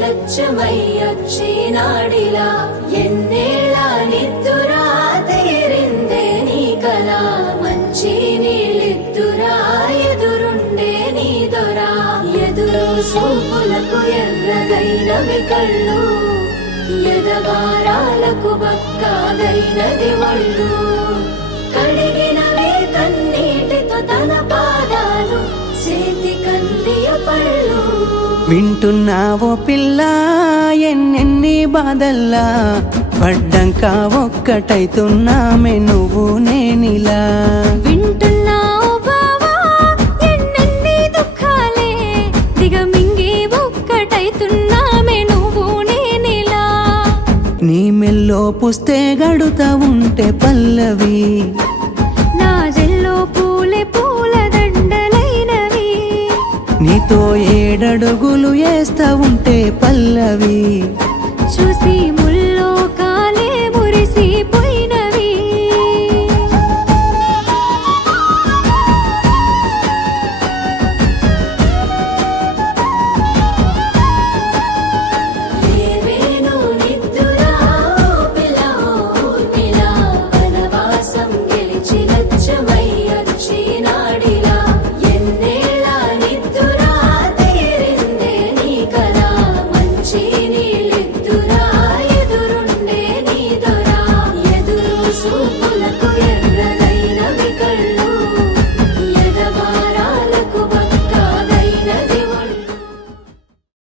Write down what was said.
లక్ష్యమయ్యొచ్చినాడిలా ఎన్నేళ్ళ నిద్దురా తీరిందే నీ కల మంచి నీళ్ళిద్దురా ఎదురుండే నీ దొరా ఎదురు సూపులకు ఎర్రగైనవి కళ్ళు ఎదగారాలకు బక్కాగైనది ఒళ్ళు కడిగినవే కన్నీటితో తన పాదాలు చేతి కందియ పళ్ళు వింటున్నావో పిల్ల ఎన్నెన్ని బాధల్లా పడ్డంక ఒక్కటైతున్నామే నువ్వు నేనిలా వింటున్నావు బావా ఎన్నెన్ని దుఃఖాలే దిగమింగి ఒక్కటైతున్నామే నువ్వు నేనిలా నీ మెల్లో పుస్తే గడుతా ఉంటే పల్లవి నా జల్లో పూలే పూల దండలైనవి నీతో ఏడడుగులు వేస్తా ఉంటే పల్లవి